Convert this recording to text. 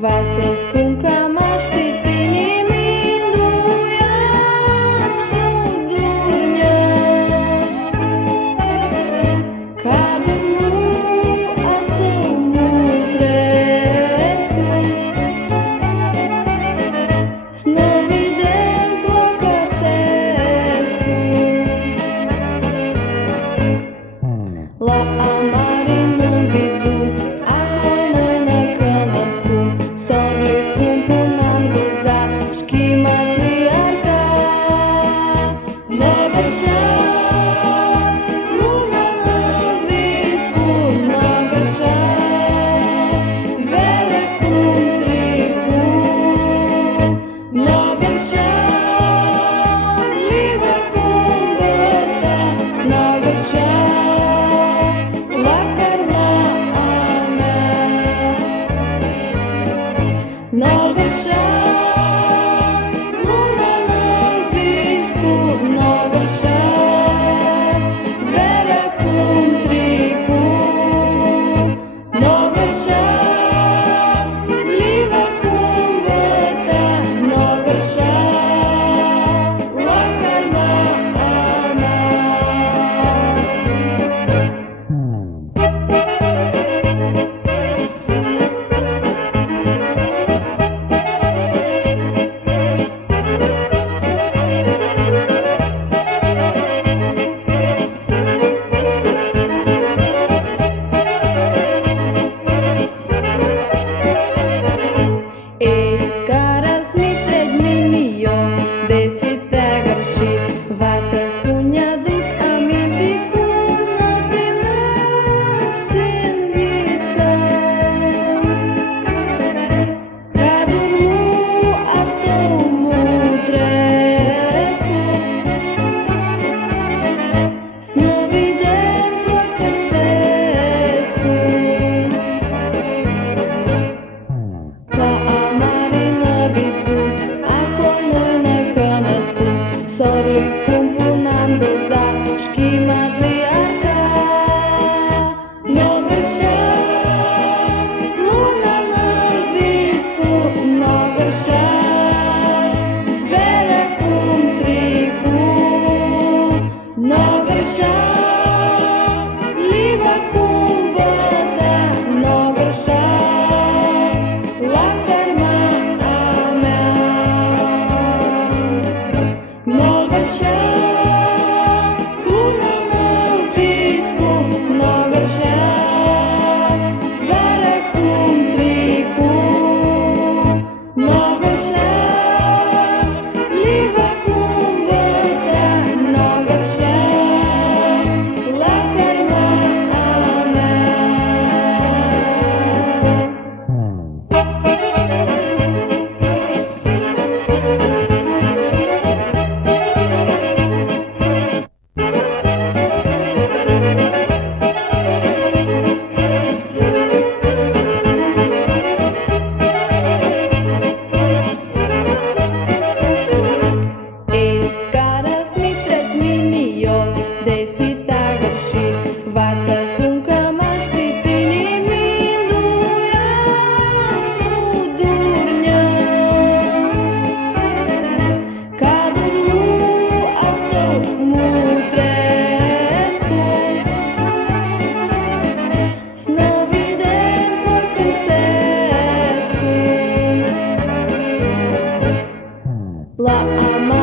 Va să spun că mă știi inimindu-i aș durnia. Cadul a tău mutrescu, snăvidem pocăsescu. La amarin nu vidu, acolo noi ne cunoscum. Sorli scumpu nam budza, škimatli arka. Nogășa, luna na visku, nogășa, vere cum trihu. Nogășa, live cum băta, nogășa, la karma a mea. Nogășa, luna na visku, nogășa, vere cum trihu. Nogășa, live cum băta, nogășa, la karma a mea. Ei, caras mi tredminio, desi te grši, va să spun aduc aminti cum ne primești în visăm. Cadul a tău mutrescu, snăvidem pocăsescu. La amarin na vidu, acolo noi ne cunoscum. Sorli scumpu nam budza, škimatli arka. Nogășa, luna na visku, nogășa, vere cum trihu. Nogășa, live cum băta, nogășa, la karma a mea. Nogășa, luna na visku, nogășa, vere cum trihu. Nogășa, live cum băta, nogășa, la karma a mea. Ei, caras mi tredminio, desi te grši, va să spun că mă știi inimindu-i aș durnia. Cadul a tău mutrescu, snăvidem pocăsescu. La ama